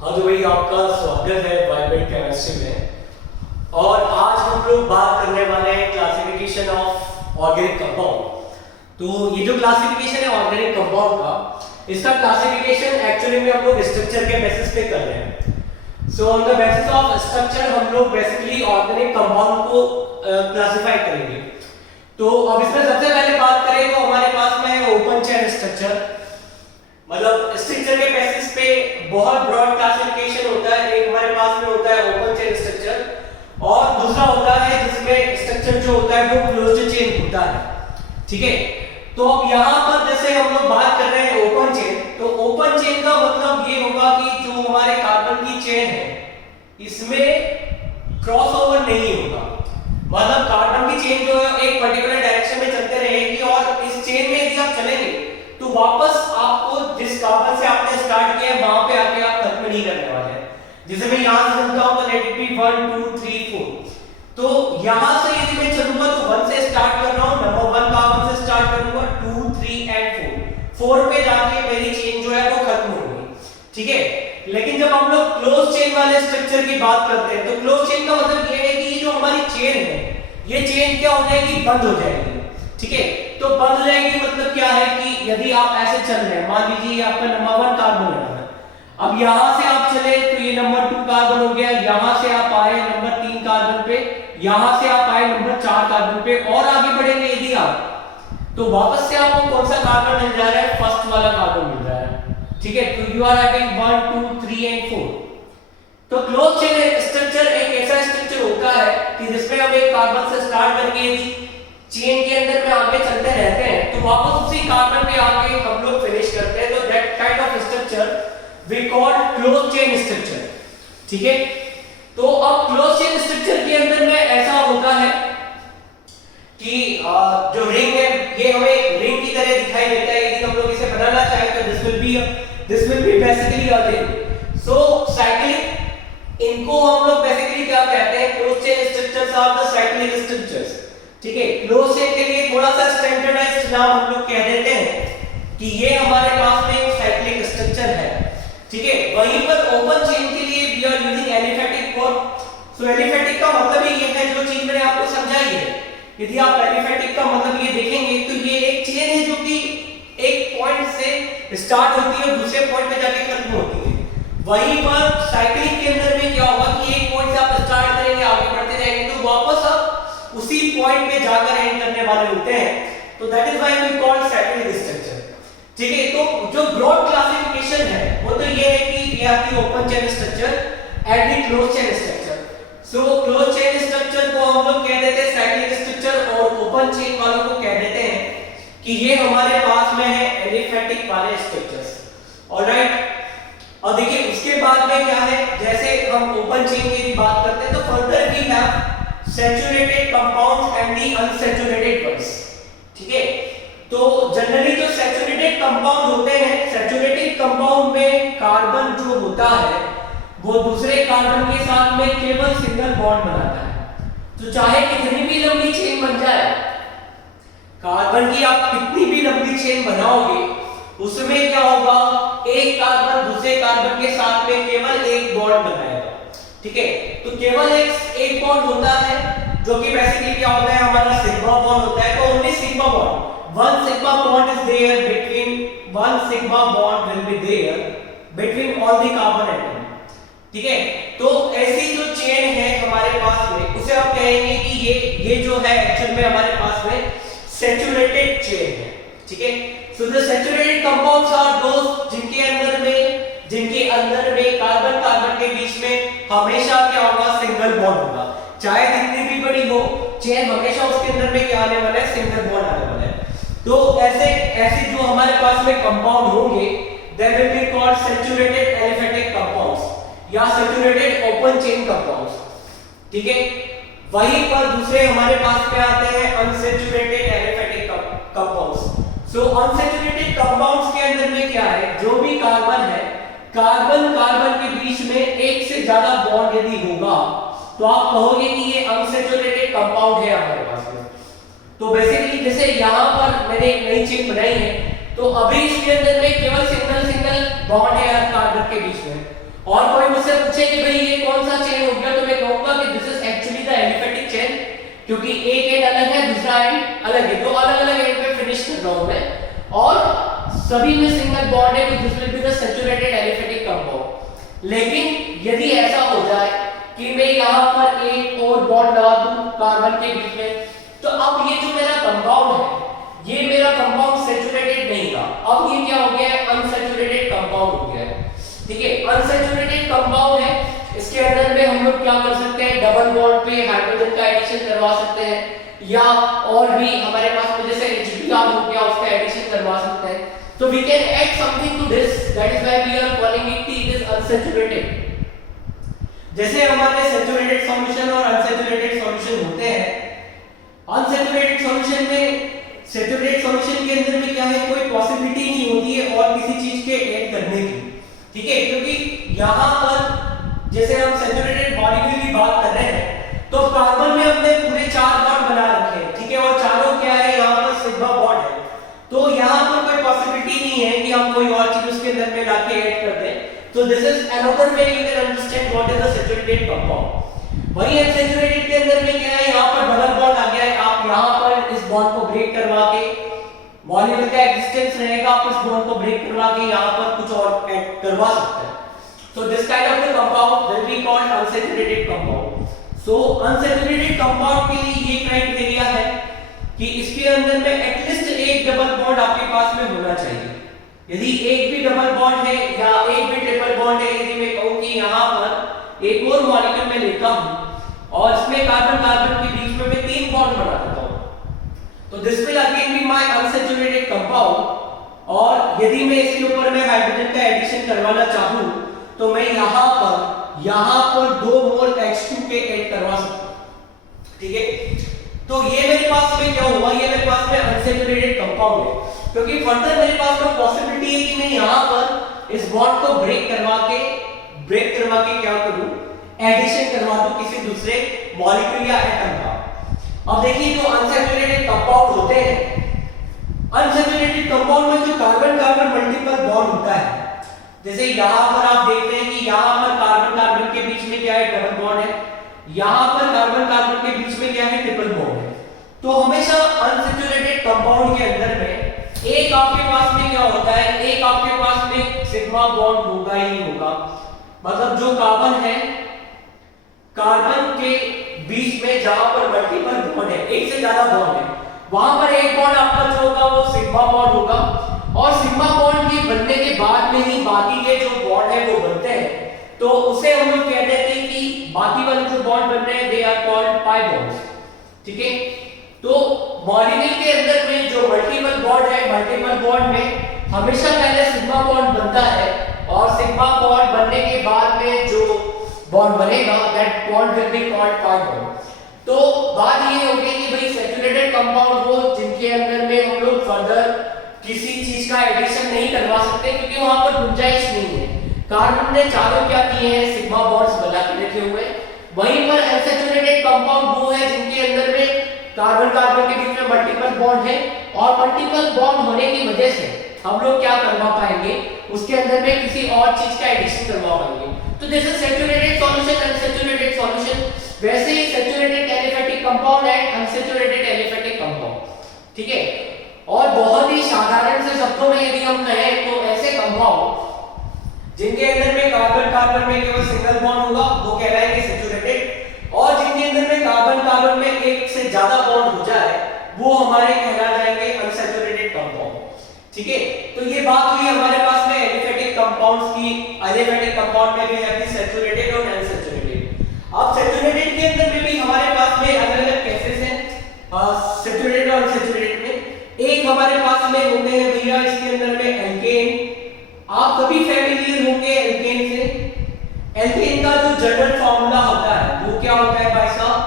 हाँ तो भाई आपका स्वागत है बायोमेडिकल केमिस्ट्री में। और आज हम लोग बात करने वाले हैं क्लासिफिकेशन ऑफ ऑर्गेनिक कंपाउंड। तो ये जो क्लासिफिकेशन है ऑर्गेनिक कंपाउंड का, इसका क्लासिफिकेशन एक्चुअली में हम लोग स्ट्रक्चर के बेसिस पे कर रहे हैं। So on the basis of structure हम लोग बेसिकली ऑर्गेनिक कंपाउंड को क्लासिफाई करेंगे। तो अब इसमें सबसे पहले बात करें तो हमारे पास में है ओपन चेन स्ट्रक्चर। मतलब स्ट्रक्चर के बेसिस पे बहुत ब्रॉड क्लासिफिकेशन होता है। एक हमारे पास में होता है ओपन चेन स्ट्रक्चर और दूसरा होता है जिसमें स्ट्रक्चर जो होता है वो क्लोज्ड चेन होता है। ठीक है, तो अब यहाँ पर जैसे हम लोग बात कर रहे हैं ओपन चेन, तो ओपन चेन का मतलब ये होगा कि जो हमारे कार्बन की चेन है इसमें क्रॉसओवर नहीं होगा। मतलब कार्बन की चेन जो है एक पर्टिकुलर डायरेक्शन में चलते रहेगी और इस चेन में यदि आप चलेंगे तो वापस आपको जिस कार्बन से आपने स्टार्ट किया है वहां पे आके आप खत्म नहीं करने वाले हैं। जैसे मैं यहां से चलता हूं तो लेट इट बी 1 2 3 4, तो यहां से यदि मैं चलूंगा तो 1 से स्टार्ट कर रहा हूं, नंबर 1 कार्बन से स्टार्ट करूंगा, 2 3 एंड 4 पे जाके मेरी चेन जो है वो खत्म होगी। ठीक है, लेकिन जब हम लोग क्लोज चेन वाले स्ट्रक्चर की बात करते हैं तो क्लोज चेन का मतलब ये है कि जो हमारी चेन है ये चेन क्या हो जाएगी, बंद हो जाएगी। ठीक है, तो बंद हो जाएगी मतलब क्या है कि यदि आप ऐसे चल रहे हैं, मान लीजिए आपका नंबर 1 कार्बन है, अब यहां से आप चले तो ये नंबर 2 कार्बन हो गया, यहां से आप आए नंबर 3 कार्बन पे, यहां से आप आए नंबर 4 कार्बन पे और आगे बढ़ेंगे यदि आप तो वापस से आपको कौन सा कार्बन मिल जा रहा है, फर्स्ट वाला कार्बन मिल रहा है। ठीक है, तो यू आर हैविंग 1 2 3 एंड 4। तो क्लोज चेन स्ट्रक्चर एक ऐसा स्ट्रक्चर होता है कि जिसमें हम एक कार्बन से स्टार्ट करके यदि चेन के अंदर में आगे चलते रहते हैं तो वापस उसी कार्बन पे आके हम लोग फिनिश करते हैं। तो that kind of structure we call close chain structure. ठीक है, तो अब क्लोज चेन स्ट्रक्चर के अंदर में ऐसा होता है कि जो रिंग है ये हमें एक रिंग की तरह दिखाई देता है। यदि हम लोग इसे बनाना चाहें तो this will be basically a ring. So cyclic, इनको हम लोग बेसिकली क्या कहते हैं, close chain structures are the cyclic structures. ठीक है, क्लोज चेन के लिए थोड़ा सा स्टैंडर्डाइज्ड नाम हम लोग कह देते हैं कि ये हमारे पास में एक साइक्लिक स्ट्रक्चर है। ठीक है, वहीं पर ओपन चेन के लिए we are using aliphatic form. So aliphatic का मतलब ही ये है जो चीज मैंने आपको समझाई है। यदि आप एलिफैटिक का मतलब ये देखेंगे तो ये एक चेन है जो कि एक पॉइंट से स्टार्ट होती है दूसरे पॉइंट पे जाके खत्म होती है। वहीं पर साइक्लिक के अंदर में क्या होगा कि एक पॉइंट से आप स्टार्ट करेंगे, आगे बढ़ते जाएंगे तो वापस आप उसी पॉइंट पे जाकर एंड करने वाले होते हैं। तो that is why we call cyclic structure. ठीक है, तो जो ब्रॉड क्लासिफिकेशन है वो तो ये है कि we have the open chain structure and the close chain structure. So close chain structure को हम लोग कह देते हैं साइक्लिक स्ट्रक्चर और ओपन चेन वालों को कह देते हैं कि ये हमारे पास में है एलिफैटिक वाले स्ट्रक्चर्स। ऑलराइट, और देखिए उसके बाद में क्या है, जैसे हम ओपन चेन की बात करते हैं तो further we have saturated compounds and the unsaturated ones। ठीक है, तो जनरली जो सैचुरेटेड कंपाउंड होते हैं, सैचुरेटेड कंपाउंड में कार्बन जो होता है वो दूसरे कार्बन के साथ में केवल सिंगल बॉन्ड बनाता है। तो चाहे कितनी भी लंबी चेन बन जाए, कार्बन की आप कितनी भी लंबी चेन बनाओगे उसमें क्या होगा, एक कार्बन दूसरे कार्बन के साथ में केवल एक बॉन्ड बनाएगा। ठीक है, तो केवल एक बॉन्ड होता है जो कि बेसिकली क्या होता है, हमारा सिग्मा बॉन्ड होता है। तो only sigma bond, one sigma bond is there between one sigma bond will be there between all the carbon atom। ठीक है, तो ऐसी जो चेन है हमारे पास में उसे हम कहेंगे कि ये जो है एक्चुअल में हमारे पास में सैचुरेटेड चेन है। ठीक है, so the saturated compounds are those जिनके अंदर में कार्बन कार्बन के बीच में हमेशा क्या होगा, सिंगल बॉन्ड होगा। चाहे जितनी भी बड़ी हो चेन, हमेशा उसके अंदर में क्या आने वाला है, सिंगल बॉन्ड आने वाला है। तो ऐसे जो हमारे पास में कंपाउंड होंगे they will be called saturated aliphatic compounds या सैचुरेटेड ओपन चेन कंपाउंड्स। ठीक है, वहीं पर दूसरे हमारे पास में आते हैं अनसैचुरेटेड एलिफैटिक कंपाउंड्स। सो अनसैचुरेटेड कंपाउंड्स के अंदर में क्या है, जो भी कार्बन है, कार्बन कार्बन के बीच में एक से ज्यादा बॉन्ड यदि होगा तो आप कहोगे कि ये अनसैचुरेटेड कंपाउंड है हमारे पास में। तो बेसिकली जैसे यहाँ पर मैंने एक नई चेन बनाई है तो अभी इसके अंदर में केवल सिंगल बॉन्ड है हर कार्बन के बीच में। और कोई मुझसे पूछे कि भाई ये कौन सा चेन हो गया, तो मैं कहूंगा कि this is actually the aliphatic chain, क्योंकि एक एंड अलग है, दूसरा एंड अलग है, तो अलग अलग एंड पे फिनिश कर रहा हूं मैं, और सभी में सिंगल बॉन्ड है, तो this will be the saturated aliphatic compound. लेकिन यदि ऐसा हो जाए कि मैं यहां पर एक और बॉन्ड लगा दूं कार्बन के बीच में, तो अब ये जो मेरा कंपाउंड है, ये मेरा कंपाउंड सैचुरेटेड नहीं था, अब ये क्या हो गया है, अनसैचुरेटेड कंपाउंड हो गया है। ठीक है, अनसैचुरेटेड कंपाउंड है, इसके अंदर में हम लोग क्या कर सकते हैं, डबल बॉन्ड पे हाइड्रोजन का एडिशन करवा सकते हैं, या और भी हमारे पास में जैसे H2 हो गया उसका एडिशन करवा सकते हैं, तो we can add something to this, that is why we are calling it is unsaturated. जैसे हमारे सैचुरेटेड सॉल्यूशन और अनसैचुरेटेड सॉल्यूशन होते हैं, अनसैचुरेटेड सॉल्यूशन में, सैचुरेटेड सॉल्यूशन के अंदर में क्या है, कोई पॉसिबिलिटी नहीं होती है और किसी चीज के ऐड करने की। ठीक है, क्योंकि यहां पर जैसे हम सैचुरेटेड मॉलिक्यूल की बात कर रहे हैं, तो कार्बन में हमने पूरे 4 बॉन्ड बना रखे हैं। ठीक है, और चारों क्या है, यहां पर सिग्मा बॉन्ड है, तो यहां पर कोई पॉसिबिलिटी नहीं है कि हम कोई और चीज उसके अंदर में लाके ऐड कर दें, तो this is another way you can understand what is the saturated compound. वही अनसैचुरेटेड के अंदर में क्या है, यहां पर डबल बॉन्ड आ गया है, आप यहां पर इस बॉन्ड को ब्रेक करवा के, मॉलिक्यूल का एक्सिस्टेंस रहेगा, आप इस बॉन्ड को ब्रेक करवा के यहां पर कुछ और ऐड करवा सकते हैं, so this kind of the compound will be called unsaturated compound। so unsaturated compound के लिए ये क्राइटेरिया है कि इसके अंदर में एटलीस्ट एक डबल बॉन्ड आपके पास में होना चाहिए। यदि एक भी डबल बॉन्ड है या एक भी ट्रिपल बॉन्ड है, यदि मैं कहूं कि यहां पर एक और मॉलिक्यूल में लेता हूं और इसमें कार्बन कार्बन के बीच में मैं 3 बॉन्ड बना देता हूं, तो this will again be my unsaturated compound. और यदि मैं इसके ऊपर में हाइड्रोजन का एडिशन करवाना चाहूं, तो मैं यहां पर 2 मोल H2 के ऐड करवा सकता हूं। ठीक है, तो ये मेरे पास में क्या हुआ, ये मेरे पास में अनसैचुरेटेड कंपाउंड है, क्योंकि फर्दर मेरे पास में पॉसिबिलिटी है कि मैं यहां पर इस बॉन्ड को ब्रेक करवा के क्या करूं, एडिशन करवा दूं किसी दूसरे मॉलिक्यूल या एटम का। अब देखिए, जो अनसैचुरेटेड कंपाउंड होते हैं, अनसैचुरेटेड कंपाउंड में जो कार्बन कार्बन मल्टीपल बॉन्ड होता है, जैसे यहां पर आप देख रहे हैं कि यहां पर कार्बन कार्बन के बीच में क्या है, डबल बॉन्ड है, यहां पर कार्बन कार्बन के बीच में क्या है, ट्रिपल बॉन्ड है। तो हमेशा अनसैचुरेटेड कंपाउंड के अंदर में एक आपके पास में क्या होता है, एक आपके पास में सिग्मा बॉन्ड होगा ही होगा, मतलब जो कार्बन है, कार्बन के बीच में जहां पर मल्टीपल बॉन्ड है, एक से ज्यादा बॉन्ड है, वहां पर एक बॉन्ड आपका जो होगा वो सिग्मा बॉन्ड होगा, और सिग्मा बॉन्ड के बनने के बाद में ही बाकी के जो बॉन्ड है वो बनते हैं, तो उसे हम लोग कहते हैं कि बाकी वाले जो बॉन्ड बन रहे हैं they are called pi bonds. ठीक है, तो मॉलिक्यूल के अंदर में जो मल्टीपल बॉन्ड है, मल्टीपल बॉन्ड में हमेशा पहले सिग्मा बॉन्ड बनता है, और सिग्मा बॉन्ड बनने के बाद में जो बॉन्ड बनेगा that bond will be called pi bond. तो बात ये हो गई कि भाई सैचुरेटेड कंपाउंड वो जिनके अंदर में हम लोग फर्दर किसी चीज का एडिशन नहीं करवा सकते, क्योंकि वहां पर गुंजाइश नहीं है। कार्बन ने चारों क्या किए हैं, सिग्मा बॉन्ड्स बना के रखे हुए। वहीं पर अनसैचुरेटेड कंपाउंड वो है जिनके अंदर में कार्बन कार्बन के बीच में मल्टीपल बॉन्ड है, और मल्टीपल बॉन्ड होने की वजह से हम लोग क्या करवा पाएंगे, उसके अंदर में किसी और चीज का एडिशन करवा पाएंगे। तो this is saturated solution, unsaturated solution. वैसे ही saturated aliphatic compound and unsaturated aliphatic compound. ठीक है, और बहुत ही साधारण से शब्दों में यदि हम कहें तो ऐसे कंपाउंड जिनके अंदर में कार्बन कार्बन में केवल सिंगल बॉन्ड होगा वो कहलाएंगे सैचुरेटेड, और जिनके अंदर में कार्बन कार्बन में एक से ज्यादा बॉन्ड हो जाए वो हमारे कहला जाएंगे अनसैचुरेटेड कंपाउंड। ठीक है, तो ये बात हुई हमारे पास में एलिफेटिक कंपाउंड्स की। एलिफेटिक कंपाउंड में भी है सैचुरेटेड और अनसैचुरेटेड। अब सैचुरेटेड के अंदर में भी हमारे पास में अलग-अलग केसेस हैं, सैचुरेटेड और अनसैचुरेटेड में। एक हमारे पास में होते हैं भैया इसके अंदर में एल्केन। आप सभी फैमिलियर होंगे एल्केन से। एल्केन का जो जनरल फार्मूला होता है वो क्या होता है भाई साहब,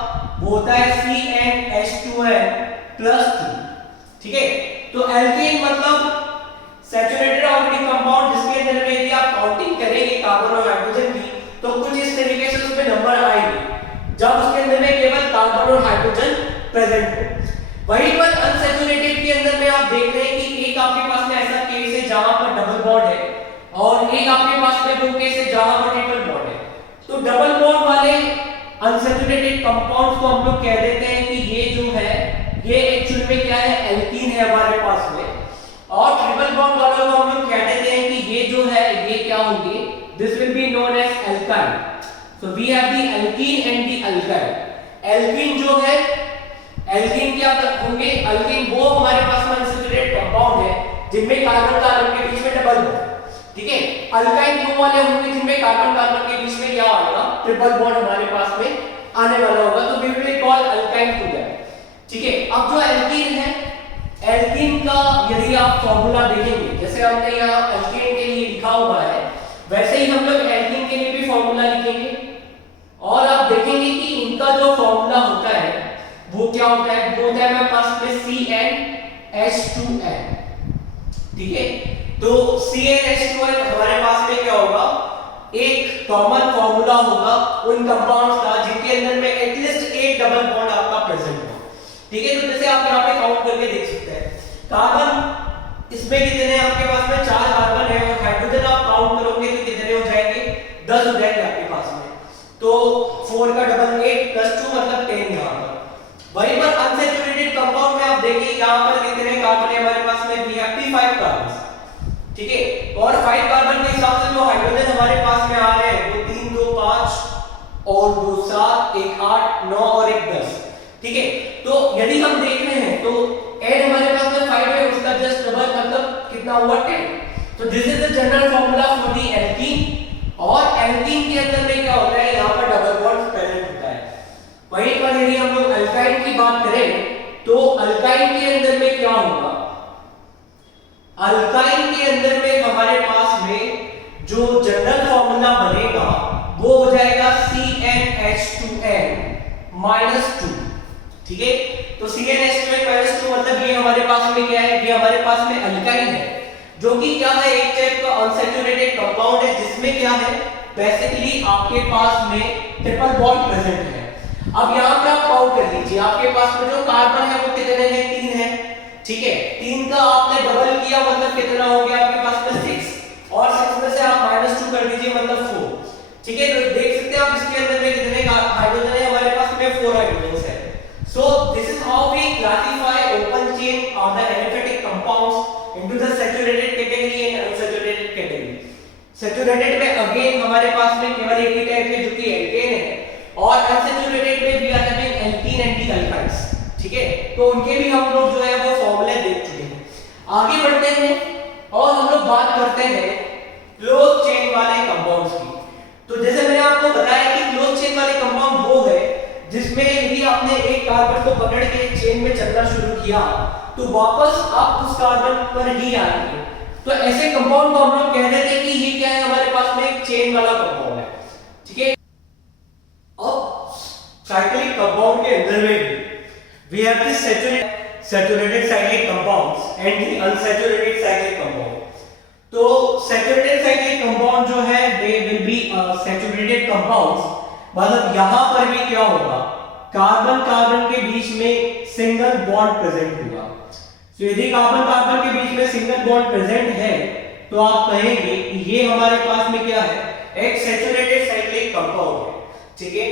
वो होता है CnH2n+2। ठीक है, तो एल्केन मतलब सैचुरेटेड ऑर्गेनिक कंपाउंड जिसके अंदर में यदि आप काउंटिंग करेंगे कार्बन और हाइड्रोजन की तो कुछ इस तरीके से उसमें नंबर आएंगे जब उसके अंदर में केवल कार्बन और हाइड्रोजन प्रेजेंट हो। वहीं पर अनसैचुरेटेड के अंदर में आप देख रहे हैं कि एक आपके पास में ऐसा केस है जहां पर डबल बॉन्ड है, और एक आपके पास में वो केस है जहां पर अनसैचुरेटेड कंपाउंड्स को हम लोग कह देते हैं कि ये जो है ये एक्चुअली में क्या है, एल्कीन है हमारे पास में। और ट्रिपल बॉन्ड वालों को हम लोग कह देते हैं कि ये जो है ये क्या होंगे, this will be known as alkyne. So we have the alkene and the alkyne. Alkene जो है, एल्कीन क्या होंगे, एल्कीन वो हमारे पास में अनसैचुरेटेड कंपाउंड है जिनमें कार्बन कार्बन के बीच में डबल बॉन्ड, ठीक है। अल्काइन वो वाले होंगे जिनमें कार्बन कार्बन के बीच में क्या आएगा, ट्रिपल बॉन्ड हमारे पास में आने वाला होगा, तो we will call alkyne to that, ठीक है। अब जो एल्कीन है, एल्कीन का यदि आप फॉर्मूला देखेंगे, जैसे हमने यहाँ एल्कीन के लिए लिखा हुआ है वैसे ही हम लोग एल्कीन के लिए भी फॉर्मूला लिखेंगे, और आप देखेंगे कि इनका जो फॉर्मूला होता है वो क्या होता है, वो होता है हमारे पास में CnH2n, ठीक है। तो CnH2n हमारे पास में क्या होगा, एक कॉमन फॉर्मूला होगा उन कंपाउंड्स का जिनके अंदर में एटलीस्ट एक डबल बॉन्ड आपका प्रेजेंट हो, ठीक है। तो जैसे आप यहाँ पे काउंट करके देख सकते हैं, कार्बन इसमें कितने हैं आपके पास में, 4 कार्बन है, और हाइड्रोजन आप काउंट करोगे तो कितने हो जाएंगे, 10 हो जाएंगे आपके पास में। तो 4 का डबल 8 + 2 मतलब 10 यहाँ पर। वहीं पर अनसैचुरेटेड कंपाउंड में आप देखिए यहाँ पर कितने कार्बन है हमारे पास में, वी हैव 5 कार्बन, ठीक है। और 5 कार्बन के हिसाब से जो हाइड्रोजन हमारे पास में आ रहे हैं वो 3 2 5 और 2 7 1 8 9 और 1 10, ठीक है। तो यदि हम देख रहे हैं तो n हमारे पास में 5 है, उसका जस्ट डबल मतलब कितना हुआ, 10। तो this is the general formula for the alkene. और एल्कीन के अंदर में क्या होता है, यहाँ पर डबल बॉन्ड प्रेजेंट होता है। वहीं पर यदि हम लोग अल्काइन की बात करें तो अल्काइन के अंदर में क्या होगा, अल्काइन के अंदर में हमारे पास में जो जनरल फार्मूला बनेगा वो हो जाएगा CnH2n -2, ठीक है। तो CnH2n -2 मतलब ये हमारे पास में क्या है, ये हमारे पास में अल्काइन है, जो कि क्या है, एक टाइप का अनसैचुरेटेड कंपाउंड है जिसमें क्या है, बेसिकली आपके पास में ट्रिपल बॉन्ड प्रेजेंट है। अब यहाँ पे आप काउंट कर लीजिए, आपके पास में जो कार्बन है वो कितने हैं, 3 है, ठीक है। 3 का आपने डबल किया मतलब कितना हो गया आपके पास में 6, और 6 में से आप -2 कर दीजिए मतलब 4, ठीक है। तो देख सकते हैं आप इसके अंदर में कितने हाइड्रोजन है हमारे पास में, 4 हाइड्रोजन है। So this is how we classify open chain or the aliphatic compounds into the saturated category and unsaturated category. Saturated में अगेन हमारे पास में केवल एक ही टाइप है जो कि एल्केन है, और अनसैचुरेटेड में we are having alkene and the alkynes, ठीक है। तो उनके भी हम लोग जो है वो फॉर्मूले देख चुके हैं। आगे बढ़ते हैं और हम लोग बात करते हैं क्लोज चेन वाले कंपाउंड्स की। तो जैसे मैंने आपको बताया कि क्लोज चेन वाले कंपाउंड वो है जिसमें यदि आपने एक कार्बन को पकड़ के चेन में चलना शुरू किया तो वापस आप उस कार्बन पर ही आएंगे। तो ऐसे कंपाउंड को हम लोग कह देते हैं कि ये क्या है, हमारे पास में एक चेन वाला कंपाउंड है, ठीक है। अब साइक्लिक कंपाउंड के अंदर में we have the saturated cyclic compounds and the unsaturated cyclic compound. तो saturated cyclic compound जो है they will be saturated compounds, मतलब यहां पर भी क्या होगा, कार्बन कार्बन के बीच में सिंगल बॉन्ड प्रेजेंट होगा। तो यदि कार्बन कार्बन के बीच में सिंगल बॉन्ड प्रेजेंट है तो आप कहेंगे कि ये हमारे पास में क्या है, एक सैचुरेटेड साइक्लिक कंपाउंड है, ठीक है।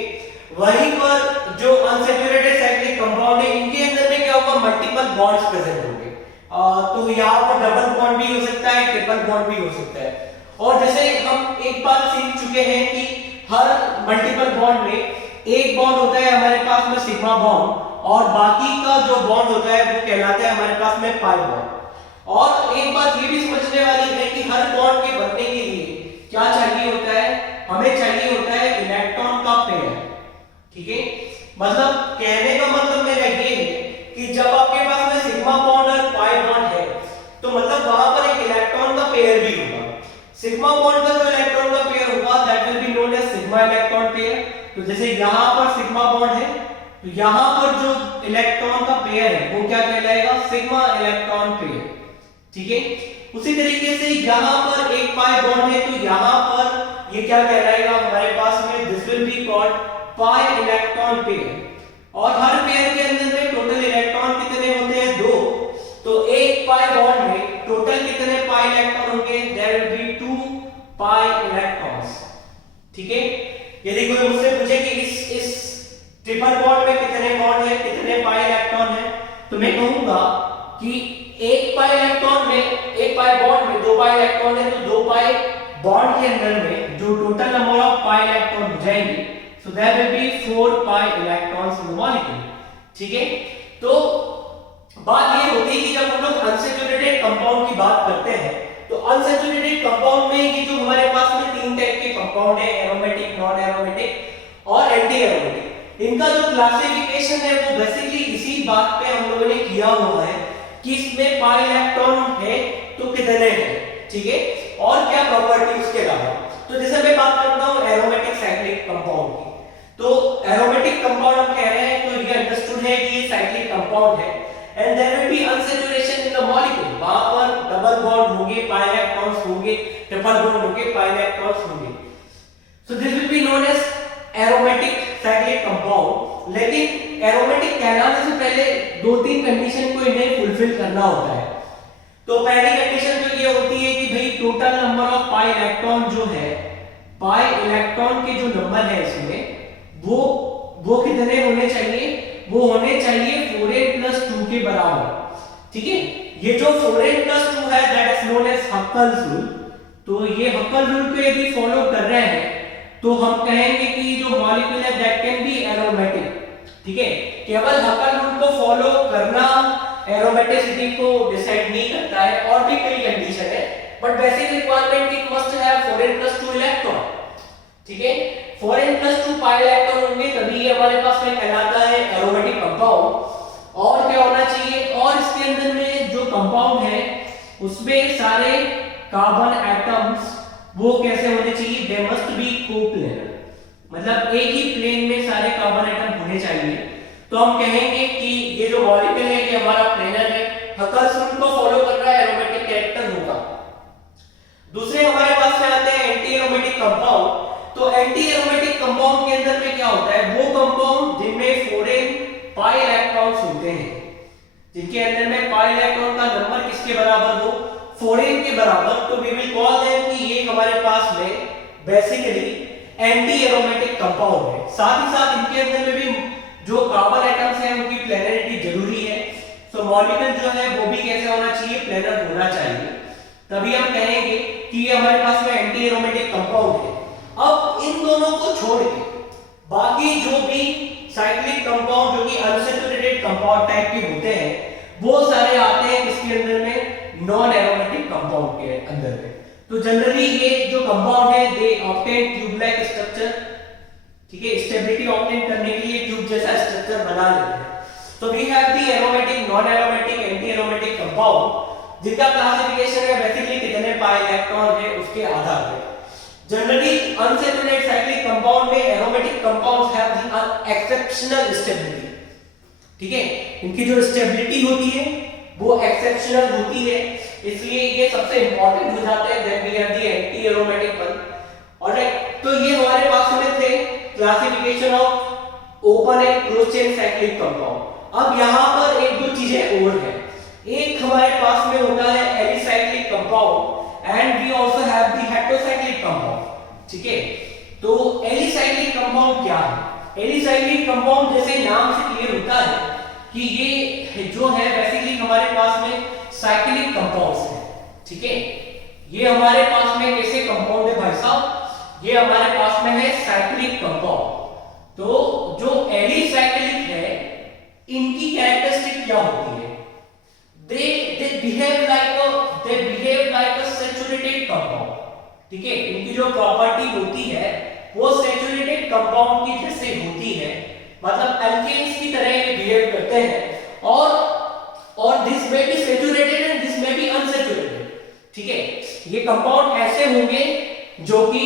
वहीं पर जो अनसैचुरेटेड साइक्लिक कंपाउंड है इनके अंदर में क्या होगा, मल्टीपल बॉन्ड्स प्रेजेंट होंगे। तो यहाँ पर डबल बॉन्ड भी हो सकता है, ट्रिपल बॉन्ड भी हो सकता है। और जैसे हम एक बात सीख चुके हैं कि हर मल्टीपल बॉन्ड में एक बॉन्ड होता है हमारे पास में सिग्मा बॉन्ड, और बाकी का जो बॉन्ड होता है वो कहलाता है हमारे पास में पाई बॉन्ड। और एक बात ये भी समझने वाली है कि हर बॉन्ड के बनने के लिए क्या चाहिए होता है, हमें चाहिए होता है इलेक्ट्रॉन का पेयर, ठीक है। मतलब कहने का मतलब मेरा ये है कि जब आपके पास में सिग्मा बॉन्ड और पाई बॉन्ड है तो मतलब वहां पर एक इलेक्ट्रॉन का पेयर भी होगा। सिग्मा बॉन्ड का जो इलेक्ट्रॉन का पेयर होगा that will be known as sigma electron pair. तो जैसे यहां पर सिग्मा बॉन्ड है तो यहां पर जो इलेक्ट्रॉन का पेयर है वो क्या कहलाएगा, सिग्मा इलेक्ट्रॉन पेयर, ठीक है। उसी तरीके से यहां पर एक पाई बॉन्ड है तो यहां पर ये क्या कहलाएगा हमारे पास में, this will be called pi electron pair. और हर पेयर के अंदर में टोटल इलेक्ट्रॉन कितने होते हैं, 2। तो एक पाई बॉन्ड में टोटल कितने पाई इलेक्ट्रॉन होंगे, there will be 2 pi electrons, ठीक है। यदि कोई मुझसे पूछे कि इस ट्रिपल बॉन्ड में कितने बॉन्ड है, कितने पाई इलेक्ट्रॉन है? तो मैं कहूंगा कि एक पाई इलेक्ट्रॉन में, एक पाई बॉन्ड में 2 पाई इलेक्ट्रॉन है, तो 2 पाई बॉन्ड के अंदर में जो total number of pi electron हो जाएंगे, so there will be 4 pi electrons in the molecule. ठीक है, तो बात ये होती है कि जब हम लोग अनसैचुरेटेड कंपाउंड की बात करते हैं, तो अनसैचुरेटेड कंपाउंड में ये जो हमारे पास में 3 टाइप के कंपाउंड है, एरोमेटिक, नॉन एरोमेटिक और एंटी एरोमेटिक। इनका जो क्लासिफिकेशन है वो बेसिकली इसी बात पे हम लोगों ने किया हुआ है कि इसमें पाई इलेक्ट्रॉन है तो कितने हैं, ठीक है, और क्या प्रॉपर्टी उसके अलावा। तो जैसे मैं बात करता हूं एरोमेटिक साइक्लिक कंपाउंड की, तो एरोमेटिक कंपाउंड हम कह रहे हैं तो ये अंडरस्टूड है कि ये साइक्लिक कंपाउंड है and there will be unsaturation in the molecule. वहां पर डबल बॉन्ड होंगे, पाई इलेक्ट्रॉन्स होंगे, ट्रिपल बॉन्ड होंगे, पाई इलेक्ट्रॉन्स होंगे। So this will be known as aromatic cyclic compound. लेकिन एरोमेटिक कहलाने से पहले 2-3 कंडीशन को इन्हें फुलफिल करना होता है। तो पहली कंडीशन तो ये होती है कि भाई total number of pi electron जो है, पाई इलेक्ट्रॉन के जो नंबर है इसमें वो कितने होने चाहिए? वो होने चाहिए 4n+2 के बराबर। ठीक है, ये जो 4n+2 है that is known as Huckel rule. तो ये हक्कल रूल को यदि फॉलो कर रहे हैं तो हम कहेंगे कि जो मॉलिक्यूल है दैट कैन बी एरोमेटिक। ठीक है, केवल हक्कल रूल को फॉलो करना एरोमेटिसिटी को डिसाइड नहीं करता है, और भी कई कंडीशन है, but basic requirement it must have 4n+2 electron. ठीक है, 4n+2 पाई इलेक्ट्रॉन होंगे तभी ये हमारे पास में कहलाता है एरोमेटिक कंपाउंड। और क्या होना चाहिए? और इसके अंदर में जो कंपाउंड है उसमें सारे कार्बन एटम्स वो कैसे होने चाहिए? दे मस्ट बी कोप्लेनर, मतलब एक ही प्लेन में सारे कार्बन एटम होने चाहिए। तो हम कहेंगे कि ये जो मॉलिक्यूल है ये हमारा प्लेनर है, हक्कल रूल को फॉलो कर रहा है, एरोमेटिक कैरेक्टर होगा। दूसरे हमारे पास में आते हैं एंटी एरोमेटिक कंपाउंड। तो एंटी एरोमेटिक कंपाउंड के अंदर में क्या होता है? वो कंपाउंड जिनमें 4n पाई इलेक्ट्रॉन्स होते हैं, जिनके अंदर में पाई इलेक्ट्रॉन का नंबर किसके बराबर हो? 4n के बराबर। तो वी विल कॉल देम कि ये हमारे पास में बेसिकली एंटी एरोमेटिक कंपाउंड है। साथ ही साथ इनके अंदर में भी जो कार्बन एटम्स हैं उनकी प्लेनरिटी जरूरी है। सो मॉलिक्यूल जो है वो भी कैसे होना चाहिए? प्लेनर होना चाहिए, तभी हम कहेंगे कि ये हमारे पास में एंटी एरोमेटिक कंपाउंड है। अब इन दोनों को छोड़ के बाकी जो भी साइक्लिक कंपाउंड जो कि अनसैचुरेटेड कंपाउंड टाइप के होते हैं वो सारे आते हैं किसके अंदर में? नॉन एरोमेटिक कंपाउंड के अंदर में। तो जनरली ये जो कंपाउंड है दे ऑब्टेन ट्यूब लाइक स्ट्रक्चर। ठीक है, स्टेबिलिटी ऑब्टेन करने के लिए ट्यूब जैसा स्ट्रक्चर बना लेते हैं। तो we have the aromatic, non aromatic, anti aromatic compound, जिनका क्लासिफिकेशन है बेसिकली कितने पाई इलेक्ट्रॉन है उसके आधार पर। जनरली अनसैचुरेटेड साइक्लिक कंपाउंड में aromatic compounds have the exceptional stability. ठीक है, इनकी जो स्टेबिलिटी होती है वो एक्सेप्शनल होती है, इसलिए ये सबसे इंपॉर्टेंट हो जाते हैं। Then we have the anti aromatic one. Alright, तो ये हमारे पास में थे classification of open and close chain cyclic compound. अब यहां पर एक दो चीजें और हैं। एक हमारे पास में होता है alicyclic compound and we also have the heterocyclic compound. ठीक है, तो एलिसाइक्लिक कंपाउंड क्या है? एलिसाइक्लिक कंपाउंड जैसे नाम से क्लियर होता है कि ये जो है बेसिकली हमारे पास में साइक्लिक कंपाउंड्स है। ठीक है, ये हमारे पास में कैसे कंपाउंड है भाई साहब? ये हमारे पास में है साइक्लिक कंपाउंड। तो जो एलिसाइक्लिक है इनकी कैरेक्टरिस्टिक क्या होती है? they behave like a saturated compound। ठीक है, इनकी जो प्रॉपर्टी होती है वो सैचुरेटेड कंपाउंड की जैसे होती है, मतलब एल्केन्स की तरह ये बिहेव करते हैं और दिस में बी सैचुरेटेड एंड दिस में बी अनसैचुरेटेड। ठीक है, ये कंपाउंड ऐसे होंगे जो कि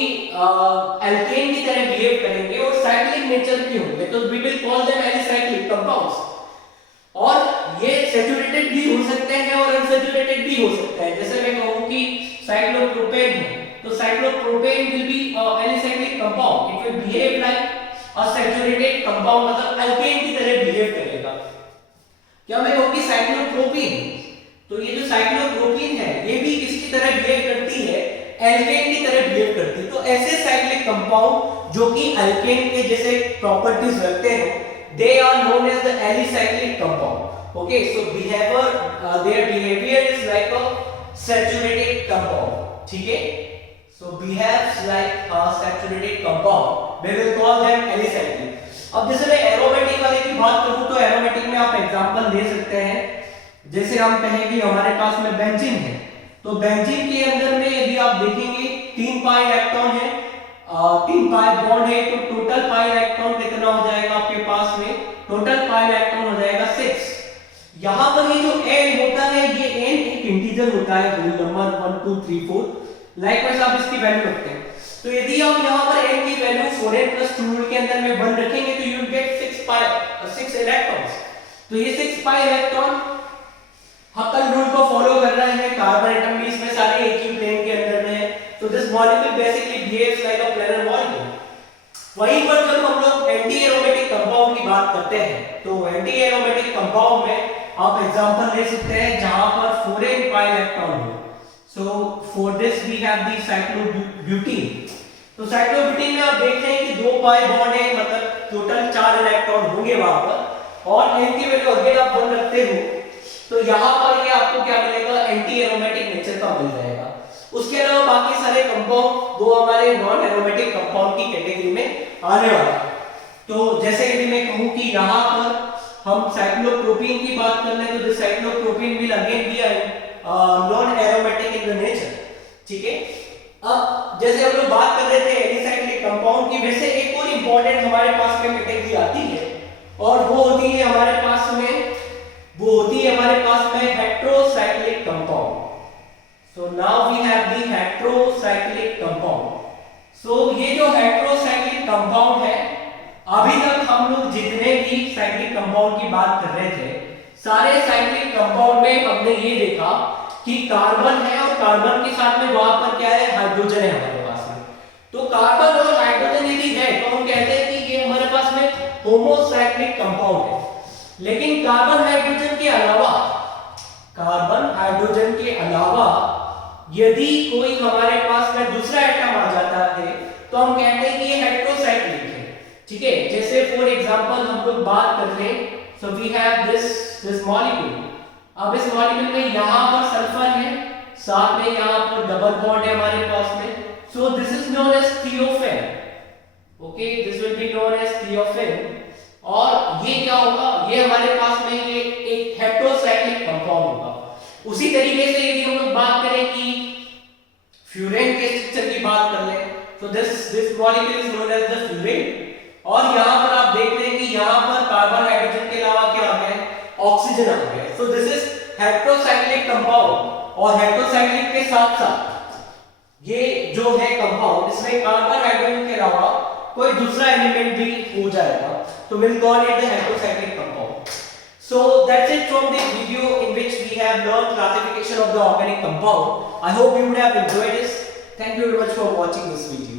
एल्केन की तरह बिहेव करेंगे और साइक्लिक नेचर के होंगे, तो we will call them alicyclic compounds. और ये सैचुरेटेड भी हो सकते हैं और अनसैचुरेटेड भी हो सकते हैं। जैसे मैं कहूं कि साइक्लोप्रोपेन है, तो cyclopropane will be alicyclic compound, it will behave like a saturated compound, मतलब एल्केन की तरह बिहेव करेगा। क्या मैं कहूं कि साइक्लोप्रोपीन, तो ये जो साइक्लोप्रोपीन है ये भी किसकी तरह बिहेव करती है? एल्केन की तरह बिहेव करती है। तो ऐसे साइक्लिक कंपाउंड जो कि एल्केन के जैसे प्रॉपर्टीज रखते हैं they are known as the alicyclic compound. Okay, so their behavior is like a saturated compound. ठीक है, so behaves like a saturated compound. We will call them alicyclic. अब जैसे मैं एरोमेटिक वाले की बात करूं तो एरोमेटिक में आप एग्जांपल ले सकते हैं। जैसे हम कहें कि हमारे पास में बेंजीन है, तो बेंजीन के अंदर में यदि आप देखेंगे 3 पाई इलेक्ट्रॉन है, 3 पाई बॉन्ड है, तो टोटल पाई इलेक्ट्रॉन कितना हो जाएगा आपके पास में? टोटल पाई इलेक्ट्रॉन हो जाएगा 6। यहाँ पर ये जो n होता है, ये n एक इंटीजर होता है, होल नंबर 1 2 3 4। लाइकवाइज आप इसकी वैल्यू रखते हैं, तो यदि आप यहाँ पर n की वैल्यू 4n + 2 के अंदर में 1 रखेंगे तो यू विल गेट 6 इलेक्ट्रॉन्स। तो ये 6 पाई इलेक्ट्रॉन हकल रूल को फॉलो कर रहे हैं, कार्बन एटम भी इसमें सारे एक ही प्लेन के अंदर में है। तो this molecule basically behaves like a planar molecule. वहीं पर जब हम लोग एंटी एरोमेटिक कंपाउंड की बात करते हैं, तो एंटी एरोमेटिक कंपाउंड में आप एग्जांपल ले सकते हैं जहां पर 4n पाई इलेक्ट्रॉन हो। So for this we have the cyclobutane. तो साइक्लोब्यूटेन में आप देखते हैं कि 2 पाई बॉन्ड है, मतलब टोटल 4 इलेक्ट्रॉन होंगे वहां पर, और n की वैल्यू अगर आप 1 रखते हो तो यहाँ पर ये आपको क्या मिलेगा? एंटी एरोमेटिक नेचर का मिल जाएगा। उसके अलावा बाकी सारे कंपाउंड वो हमारे नॉन एरोमेटिक कंपाउंड की कैटेगरी में आने वाला है। तो जैसे यदि मैं कहूँ कि यहाँ पर हम साइक्लोप्रोपीन की बात कर लें, तो cyclopropene will again be non aromatic in the nature. ठीक है, अब जैसे हम लोग बात कर रहे थे एलिसाइक्लिक कंपाउंड की, वैसे एक और इंपॉर्टेंट हमारे पास में कैटेगरी आती है, और वो होती है हमारे पास में heterocyclic compound. So now we have the heterocyclic compound. So ये जो हेट्रोसाइक्लिक कंपाउंड है, अभी तक हम लोग जितने भी साइक्लिक कंपाउंड की बात कर रहे थे, सारे साइक्लिक कंपाउंड में हमने ये देखा कि कार्बन है और कार्बन के साथ में वहां पर क्या है? हाइड्रोजन है हमारे पास में। तो कार्बन और हाइड्रोजन यदि है तो हम कहते हैं कि ये हमारे पास में होमोसाइक्लिक कंपाउंड है। लेकिन कार्बन हाइड्रोजन के अलावा यदि कोई हमारे पास में दूसरा एटम आ जाता है तो हम कहते हैं कि ये हेट्रोसाइक्लिक है। ठीक है, जैसे फॉर एग्जांपल हम लोग बात कर ले, so we have this molecule. अब इस मॉलिक्यूल में यहां पर सल्फर है, साथ में यहां पर डबल बॉन्ड है हमारे पास में। So this is known as thiophene. Okay, this will be known as thiophene. और ये क्या होगा? ये हमारे पास में ये एक हेट्रोसाइक्लिक कंपाउंड होगा। उसी तरीके से यदि हम लोग बात करें कि फ्यूरेन के स्ट्रक्चर की बात कर लें, तो this molecule is known as the furan. और यहां पर आप देख रहे हैं कि यहां पर कार्बन हाइड्रोजन के अलावा क्या आ गया? ऑक्सीजन आ गया। सो दिस इज हेट्रोसाइक्लिक कंपाउंड। और हेट्रोसाइक्लिक के साथ साथ ये जो है कंपाउंड, इसमें कार्बन हाइड्रोजन के अलावा कोई दूसरा एलिमेंट भी हो जाएगा, तो we'll call it the heterocyclic compound. So that's it from this video in which we have learned classification of the organic compound. I hope you would have enjoyed this. Thank you very much for watching this video.